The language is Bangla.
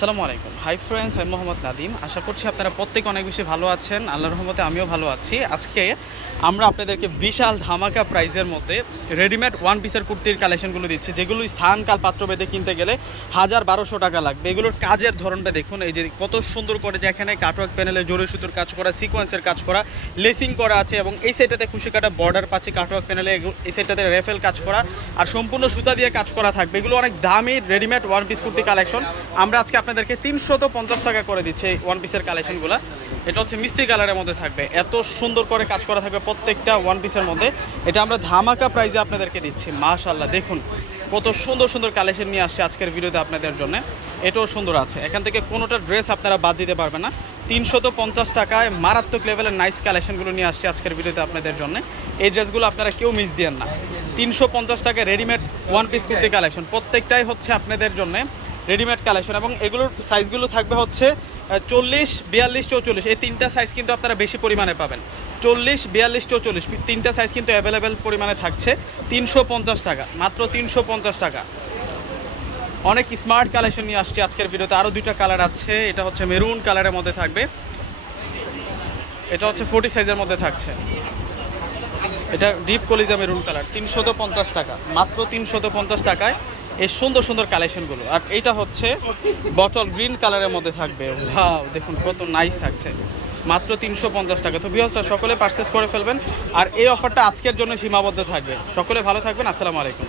আসসালামু আলাইকুম। হাই ফ্রেন্ডস, আমি মোহাম্মদ নাদিম। আশা করছি আপনারা প্রত্যেকে অনেক বেশি ভালো আছেন। আল্লাহর রহমতে আমিও ভালো আছি। আজকে আমরা আপনাদেরকে বিশাল ধামাকা প্রাইজের মধ্যে রেডিমেড ওয়ান পিসের কুর্তির কালেকশনগুলো দিচ্ছি, যেগুলো স্থান কাল পাত্র ভেদে কিনতে গেলে 1000-1200 টাকা লাগবে। এগুলোর কাজের ধরনটা দেখুন, এই যে কত সুন্দর করে, যে এখানে কাটওয়ার্ক প্যানেলে জরি সুতোর কাজ করা, সিকোয়েন্সের কাজ করা, লেসিং করা আছে, এবং এই সাইডটাতে খুশি কাটা বর্ডার পাচ্ছে কাটওয়ার্ক প্যানেলে, এই সাইডটাতে রেফেল কাজ করা আর সম্পূর্ণ সুতা দিয়ে কাজ করা থাকবে। এগুলো অনেক দামি readymade one piece kurti collection. আমরা আজকে আপনাদেরকে 350 টাকা করে দিচ্ছে এই ওয়ান পিসের কালেকশনগুলো। এটা হচ্ছে মিষ্টি কালারের মধ্যে থাকবে, এত সুন্দর করে কাজ করা থাকবে প্রত্যেকটা ওয়ান পিসের মধ্যে। এটা আমরা ধামাকা প্রাইজে আপনাদেরকে দিচ্ছি। মাশাআল্লাহ, দেখুন কত সুন্দর সুন্দর কালেকশন নিয়ে আসছে আজকের ভিডিওতে আপনাদের জন্য। এটাও সুন্দর আছে, এখান থেকে কোনোটা ড্রেস আপনারা বাদ দিতে পারবেন না। 350 টাকায় মারাত্মক লেভেলের নাইস কালেকশনগুলো নিয়ে আসছে আজকের ভিডিওতে আপনাদের জন্য। এই ড্রেসগুলো আপনারা কেউ মিস দিয়েন না। 350 টাকায় readymade one piece kurti collection, প্রত্যেকটাই হচ্ছে আপনাদের জন্য রেডিমেড কালেকশন, এবং এগুলোর সাইজগুলো থাকবে হচ্ছে 40, 42, 44। এই তিনটা সাইজ কিন্তু আপনারা বেশি পরিমাণে পাবেন। 40, 42, 44 তিনটা সাইজ কিন্তু অ্যাভেলেবেল পরিমাণে থাকছে। 350 টাকা, মাত্র 350 টাকা। অনেক স্মার্ট কালেকশন নিয়ে আসছে আজকের ভিডিওতে। আরও দুইটা কালার আছে, এটা হচ্ছে মেরুন কালারের মধ্যে থাকবে, এটা হচ্ছে 40 সাইজের মধ্যে থাকছে। এটা ডিপ কলিজা মেরুন কালার, 350 টাকা, মাত্র 350 টাকায় এই সুন্দর সুন্দর কালেকশনগুলো। আর এইটা হচ্ছে বটল গ্রিন কালারের মধ্যে থাকবে। ওয়াও, দেখুন কত নাইস থাকছে, মাত্র 350 টাকা। তো ভিউয়ার্সরা সকলে পারচেস করে ফেলবেন, আর এই অফারটা আজকের জন্য সীমাবদ্ধ থাকবে। সকলে ভালো থাকবেন। আসসালামু আলাইকুম।